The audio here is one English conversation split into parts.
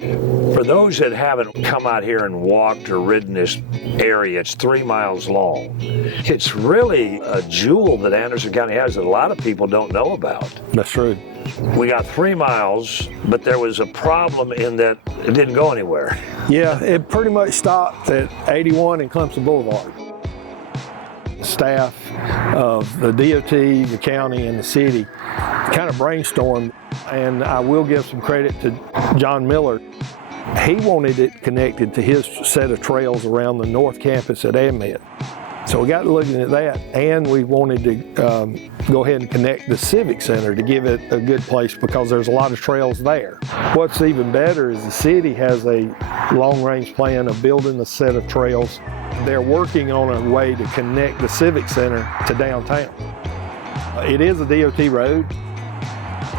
For those that haven't come out here and walked or ridden this area, it's 3 miles long. It's really a jewel that Anderson County has that a lot of people don't know about. That's true. We got 3 miles, but there was a problem in that it didn't go anywhere. Yeah, it pretty much stopped at 81 and Clemson Boulevard. Staff of the DOT, the county, and the city kind of brainstormed, and I will give some credit to John Miller. He wanted it connected to his set of trails around the north campus at AnMed. So we got looking at that, and we wanted to go ahead and connect the Civic Center to give it a good place because there's a lot of trails there. What's even better is the city has a long-range plan of building a set of trails. They're working on a way to connect the Civic Center to downtown. It is a DOT road.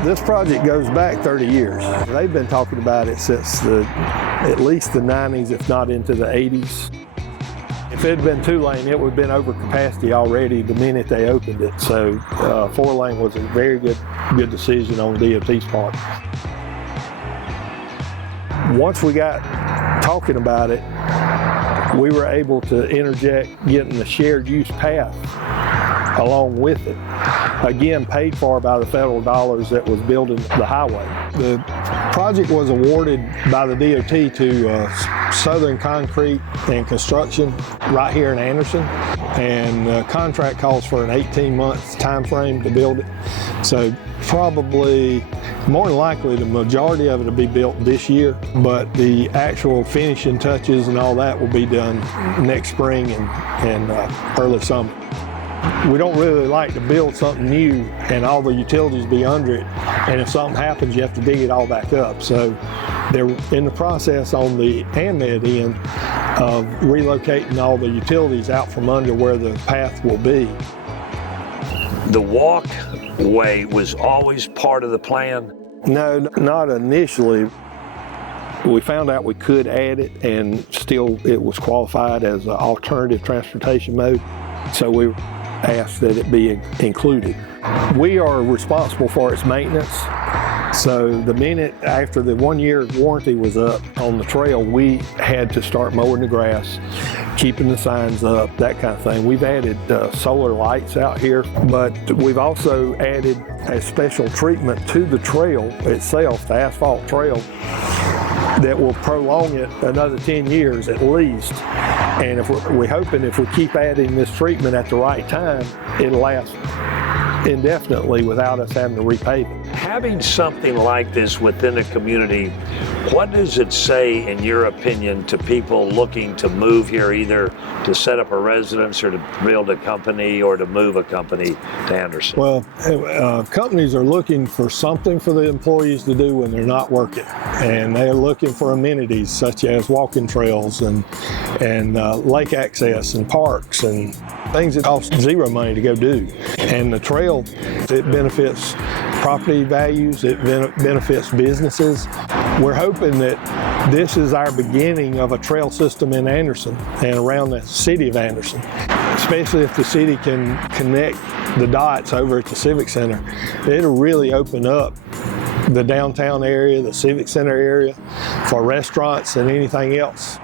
This project goes back 30 years. They've been talking about it since at least the 90s, if not into the 80s. If it had been 2-lane, it would have been over capacity already the minute they opened it. So 4-lane was a very good decision on DOT's part. Once we got talking about it, we were able to interject getting the shared use path along with it. Again, paid for by the federal dollars that was building the highway. The project was awarded by the DOT to Southern Concrete and Construction right here in Anderson, and the contract calls for an 18-month time frame to build it. So probably, more than likely, the majority of it will be built this year, but the actual finishing touches and all that will be done next spring and early summer. We don't really like to build something new and all the utilities be under it, and if something happens, you have to dig it all back up. So they're in the process on the AnMed end of relocating all the utilities out from under where the path will be. The walkway was always part of the plan? No, not initially. We found out we could add it, and still it was qualified as an alternative transportation mode, so we asked that it be included. We are responsible for its maintenance, so the minute after the 1-year warranty was up on the trail, we had to start mowing the grass, keeping the signs up, that kind of thing. We've added solar lights out here, but we've also added a special treatment to the trail itself, the asphalt trail, that will prolong it another 10 years at least. And we're hoping if we keep adding this treatment at the right time, it'll last indefinitely without us having to repave it. Having something like this within a community, what does it say, in your opinion, to people looking to move here, either to set up a residence or to build a company or to move a company to Anderson? Well, companies are looking for something for the employees to do when they're not working, and they're looking for amenities such as walking trails and lake access and parks and things that cost zero money to go do. And the trail, it benefits property values, it benefits businesses. We're hoping that this is our beginning of a trail system in Anderson and around the city of Anderson, especially if the city can connect the dots over at the Civic Center. It'll really open up the downtown area, the Civic Center area for restaurants and anything else.